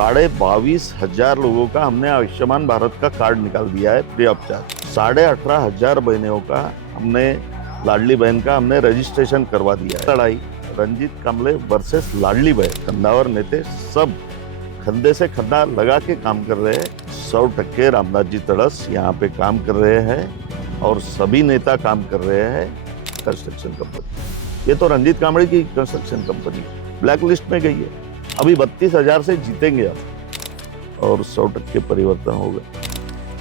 22,500 लोगों का हमने आयुष्मान भारत का कार्ड निकाल दिया है फ्री ऑफ चार्ज। 18,500 बहनों का हमने, लाडली बहन का हमने रजिस्ट्रेशन करवा दिया है। लड़ाई रंजीत कांबळे वर्सेस लाडली बहन, कंधावर नेते सब खंधे से खंधा लगा के काम कर रहे हैं। 100% रामदास जी तड़स यहाँ पे काम कर रहे हैं और सभी नेता काम कर रहे हैं। कंस्ट्रक्शन कंपनी, ये तो रंजीत कांबळे की कंस्ट्रक्शन कंपनी ब्लैक लिस्ट में गई है। अभी 32,000 से जीतेंगे अब और 100% परिवर्तन होगा।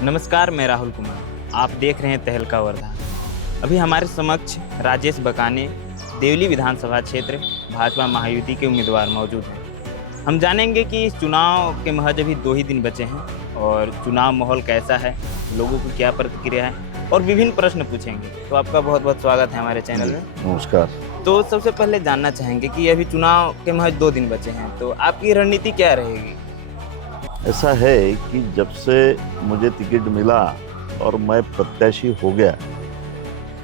नमस्कार, मैं राहुल कुमार, आप देख रहे हैं तहलका वर्धा। अभी हमारे समक्ष राजेश बकाने, देवली विधानसभा क्षेत्र भाजपा महायुति के उम्मीदवार मौजूद हैं। हम जानेंगे कि इस चुनाव के महज अभी 2 ही दिन बचे हैं और चुनाव माहौल कैसा है, लोगों की क्या प्रतिक्रिया है और विभिन्न प्रश्न पूछेंगे। तो आपका बहुत बहुत स्वागत है हमारे चैनल में। नमस्कार। तो सबसे पहले जानना चाहेंगे कि अभी चुनाव के महज 2 दिन बचे हैं, तो आपकी रणनीति क्या रहेगी? ऐसा है कि जब से मुझे टिकट मिला और मैं प्रत्याशी हो गया,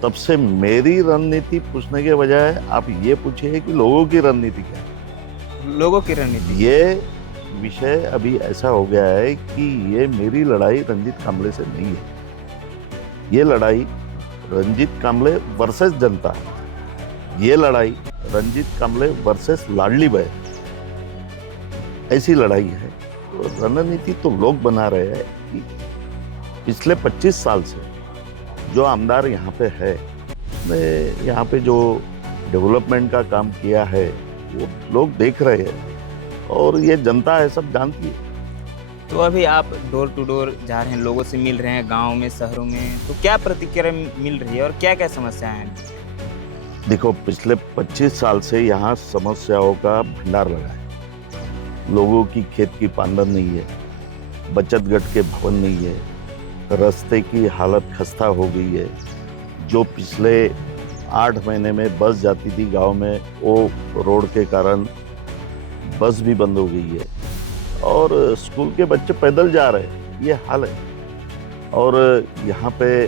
तब से मेरी रणनीति पूछने के बजाय आप ये पूछिए कि लोगों की रणनीति क्या है। लोगों की रणनीति, ये विषय अभी ऐसा हो गया है कि ये मेरी लड़ाई रंजीत कांबळे से नहीं है। ये लड़ाई रंजीत कांबळे वर्सेस जनता है। ये लड़ाई रंजीत कांबळे वर्सेस लाडली बहन, ऐसी लड़ाई है। तो रणनीति तो लोग बना रहे हैं कि पिछले 25 साल से जो आमदार यहाँ पे है, उसने यहाँ पे जो डेवलपमेंट का काम किया है वो लोग देख रहे हैं और ये जनता है सब जानती है। तो अभी आप डोर टू डोर जा रहे हैं, लोगों से मिल रहे हैं, गांव में, शहरों में, तो क्या प्रतिक्रिया मिल रही है और क्या क्या समस्याएं हैं? देखो, पिछले 25 साल से यहाँ समस्याओं का भंडार लगा है। लोगों की खेत की पांदन नहीं है, बचत गट के भवन नहीं है, रास्ते की हालत खस्ता हो गई है। जो पिछले 8 महीने में बस जाती थी गांव में, वो रोड के कारण बस भी बंद हो गई है और स्कूल के बच्चे पैदल जा रहे हैं, ये हाल है। और यहाँ पे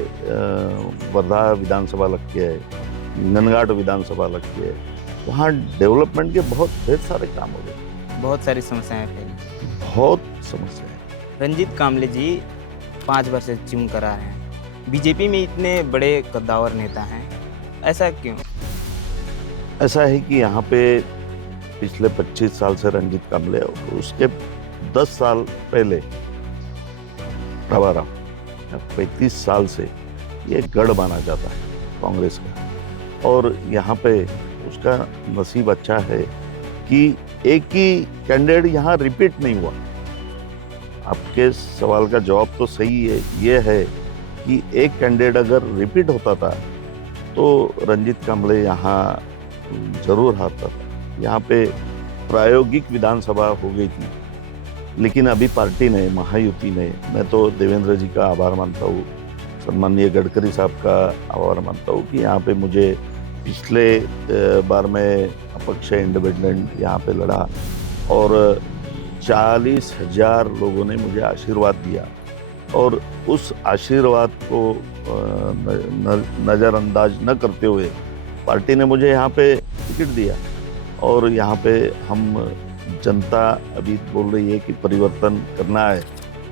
वर्धा विधानसभा लगती है, ननगाट विधानसभा लगती है, वहाँ डेवलपमेंट के बहुत ढेर सारे काम हो गए। बहुत सारी समस्याएं फैली, बहुत समस्या है। रंजीत कांबळे जी 5 वर्ष से चुन कर आ रहे हैं, बीजेपी में इतने बड़े कद्दावर नेता हैं, ऐसा क्यों? ऐसा है कि यहाँ पे पिछले 25 साल से रंजीत कांबळे, उसके 10 साल पहले प्रभाराम, 35 साल से ये गढ़ माना जाता है कांग्रेस का। और यहाँ पे उसका नसीब अच्छा है कि एक ही कैंडिडेट यहाँ रिपीट नहीं हुआ। आपके सवाल का जवाब तो सही है, ये है कि एक कैंडिडेट अगर रिपीट होता था तो रंजीत कांबळे यहाँ जरूर हारता था। यहाँ पे प्रायोगिक विधानसभा हो गई थी, लेकिन अभी पार्टी ने, महायुति ने, मैं तो देवेंद्र जी का आभार मानता हूँ, सम्माननीय गडकरी साहब का आभार मानता हूँ कि यहाँ पे मुझे पिछले बार में अपक्ष इंडिपेंडेंट यहाँ पे लड़ा और 40,000 लोगों ने मुझे आशीर्वाद दिया और उस आशीर्वाद को नज़रअंदाज न करते हुए पार्टी ने मुझे यहाँ पे टिकट दिया। और यहाँ पे हम, जनता अभी बोल रही है कि परिवर्तन करना है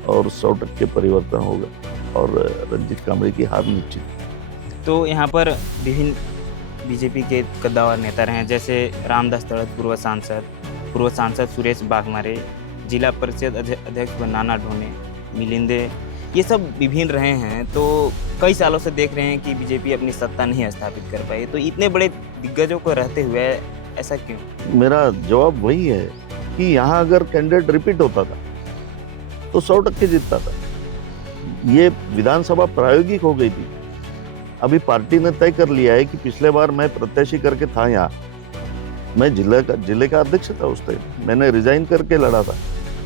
और 100% परिवर्तन होगा और रंजीत कांबळे की हार निश्चित। तो यहाँ पर विभिन्न बीजेपी के कद्दावर नेता रहे हैं, जैसे रामदास तड़स पूर्व सांसद सुरेश बाघमारे, जिला परिषद अध्यक्ष नाना ढोने, मिलिंदे, ये सब विभिन्न रहे हैं। तो कई सालों से देख रहे हैं कि बीजेपी अपनी सत्ता नहीं स्थापित कर पाई, तो इतने बड़े दिग्गजों को रहते हुए ऐसा क्यों? मेरा जवाब वही है कि यहाँ अगर कैंडिडेट रिपीट होता था तो 100% जीतता था। ये विधानसभा प्रायोगिक हो गई थी। अभी पार्टी ने तय कर लिया है कि पिछले बार मैं प्रत्याशी करके था यहाँ, मैं जिले का अध्यक्ष था उस टाइम, मैंने रिजाइन करके लड़ा था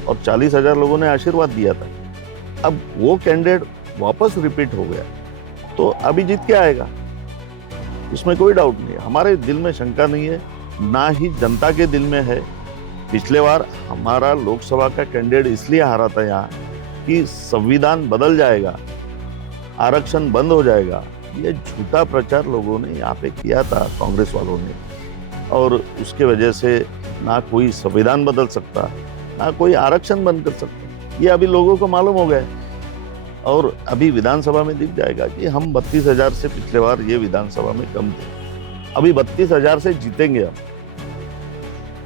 और 40,000 लोगों ने आशीर्वाद दिया था। अब वो कैंडिडेट वापस रिपीट हो गया तो अभी जीत के आएगा, इसमें कोई डाउट नहीं है। हमारे दिल में शंका नहीं है, ना ही जनता के दिल में है। पिछले बार हमारा लोकसभा का कैंडिडेट इसलिए हारा था यहाँ कि संविधान बदल जाएगा, आरक्षण बंद हो जाएगा, ये झूठा प्रचार लोगों ने यहाँ पे किया था, कांग्रेस वालों ने, और उसके वजह से ना कोई संविधान बदल सकता, ना कोई आरक्षण बंद कर सकते। ये अभी लोगों को मालूम हो गया है और अभी विधानसभा में दिख जाएगा कि हम 32,000 से पिछले बार ये विधानसभा में कम थे, अभी 32,000 से जीतेंगे हम।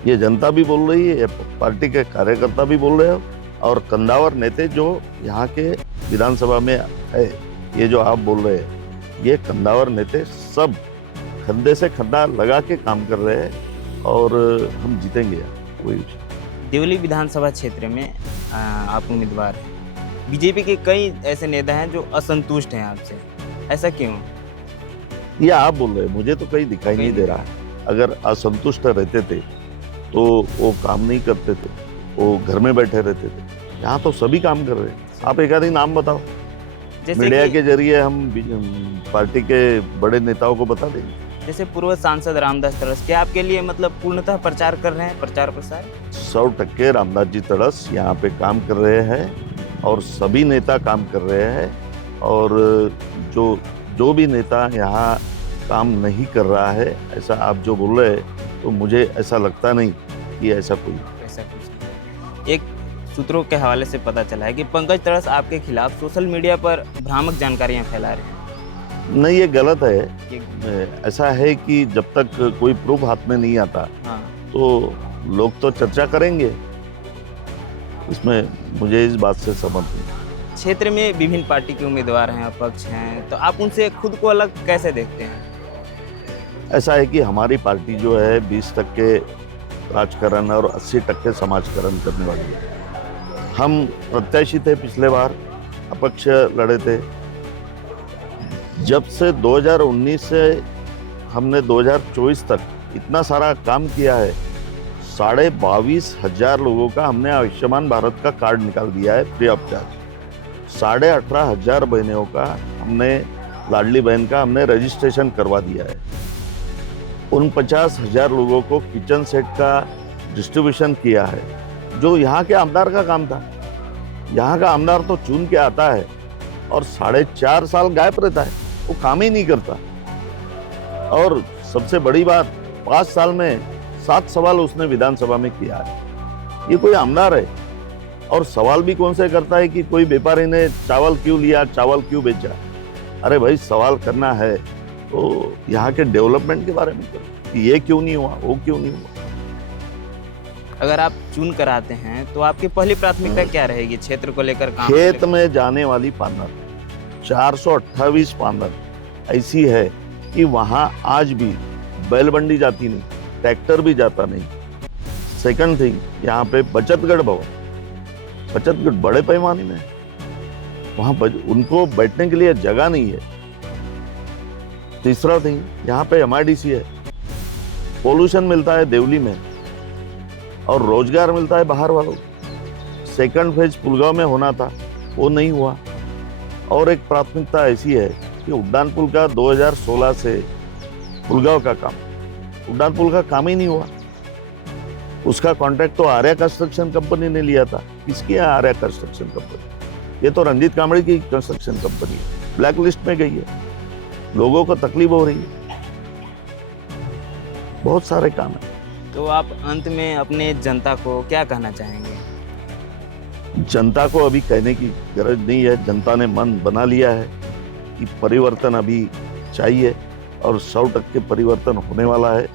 ये जनता भी बोल रही है, पार्टी के कार्यकर्ता भी बोल रहे हैं और कंदावर नेता जो यहाँ के विधानसभा में है, ये जो आप बोल रहे हैं, ये कंदावर नेता सब खंडे से खड्डा लगा के काम कर रहे हैं और हम जीतेंगे। वही देवली विधानसभा क्षेत्र में आप उम्मीदवार हैं। बीजेपी के कई ऐसे नेता हैं जो असंतुष्ट हैं आपसे, ऐसा क्यों? ये आप बोल रहे हैं, मुझे तो कहीं दिखाई नहीं दे रहा है। अगर असंतुष्ट रहते थे तो वो काम नहीं करते थे, वो घर में बैठे रहते थे। यहाँ तो सभी काम कर रहे हैं। आप एक आधी नाम बताओ, मीडिया के जरिए हम पार्टी के बड़े नेताओं को बता देंगे। जैसे पूर्व सांसद रामदास तड़स, क्या आपके लिए मतलब पूर्णतः प्रचार कर रहे हैं, प्रचार प्रसार? 100% रामदास जी तड़स यहाँ पे काम कर रहे हैं और सभी नेता काम कर रहे हैं। और जो भी नेता यहाँ काम नहीं कर रहा है, ऐसा आप जो बोल रहे हैं, तो मुझे ऐसा लगता नहीं कि ऐसा कुछ नहीं। एक सूत्रों के हवाले से पता चला है कि पंकज तड़स आपके खिलाफ सोशल मीडिया पर भ्रामक जानकारियां फैला रहे हैं। नहीं, ये गलत है। ऐसा है कि जब तक कोई प्रूफ हाथ में नहीं आता तो लोग तो चर्चा करेंगे, इसमें मुझे इस बात से सहमत नहीं। क्षेत्र में विभिन्न पार्टी के उम्मीदवार हैं, अपक्ष हैं, तो आप उनसे खुद को अलग कैसे देखते हैं? ऐसा है कि हमारी पार्टी जो है 20% राजकारण और 80% समाजकरण करने वाली है। हम प्रत्याशी थे, पिछले बार अपक्ष लड़े थे। जब से 2019 से हमने 2024 तक इतना सारा काम किया है, 22,500 लोगों का हमने आयुष्मान भारत का कार्ड निकाल दिया है फ्री ऑफ चार्ज। 18,500 बहनों का हमने, लाडली बहन का हमने रजिस्ट्रेशन करवा दिया है। 49,000 लोगों को किचन सेट का डिस्ट्रीब्यूशन किया है, जो यहाँ के आमदार का काम था। यहाँ का आमदार तो चुन के आता है और 4.5 साल गायब रहता है, वो काम ही नहीं करता। और सबसे बड़ी बात, 5 साल में 7 सवाल उसने विधानसभा में किया है। ये कोई आमदार है? और सवाल भी कौन से करता है कि कोई व्यापारी ने चावल क्यों लिया, चावल क्यों बेचा? अरे भाई, सवाल करना है तो यहाँ के डेवलपमेंट के बारे में करो कि ये क्यों नहीं हुआ, वो क्यों नहीं हुआ। अगर आप चुन कर आते हैं तो आपकी पहली प्राथमिकता क्या रहेगी क्षेत्र को लेकर? काम खेत में जाने वाली पानर 428 पानर ऐसी है कि वहां आज भी बैलबंडी जाती नहीं, ट्रैक्टर भी जाता नहीं। सेकंड थिंग, यहाँ पे बचतगढ़ भवन, बचतगढ़ बड़े पैमाने में, वहां उनको बैठने के लिए जगह नहीं है। तीसरा थिंग, यहाँ पे MIDC है, पोल्यूशन मिलता है देवली में और रोजगार मिलता है बाहर वालों को। सेकंड फेज पुलगांव में होना था, वो नहीं हुआ। और एक प्राथमिकता ऐसी है कि उड्डान पुल का 2016 से पुलगांव का काम, उड्डान पुल का काम ही नहीं हुआ। उसका कॉन्ट्रैक्ट तो आर्या कंस्ट्रक्शन कंपनी ने लिया था। किसकी है आर्या कंस्ट्रक्शन कंपनी? ये तो रंजीत कामड़े की कंस्ट्रक्शन कंपनी है, ब्लैक लिस्ट में गई है। लोगों को तकलीफ हो रही है, बहुत सारे काम है। तो आप अंत में अपने जनता को क्या कहना चाहेंगे? जनता को अभी कहने की गरज नहीं है। जनता ने मन बना लिया है कि परिवर्तन अभी चाहिए और 100% परिवर्तन होने वाला है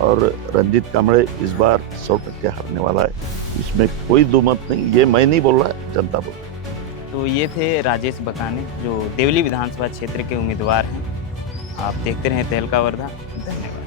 और रंजीत कामड़े इस बार 100% हारने वाला है, इसमें कोई दुमत नहीं। ये मैं नहीं बोल रहा है, जनता बोल रही है। तो ये थे राजेश बकाने, जो देवली विधानसभा क्षेत्र के उम्मीदवार हैं। आप देखते रहें तहलका वर्धा। धन्यवाद।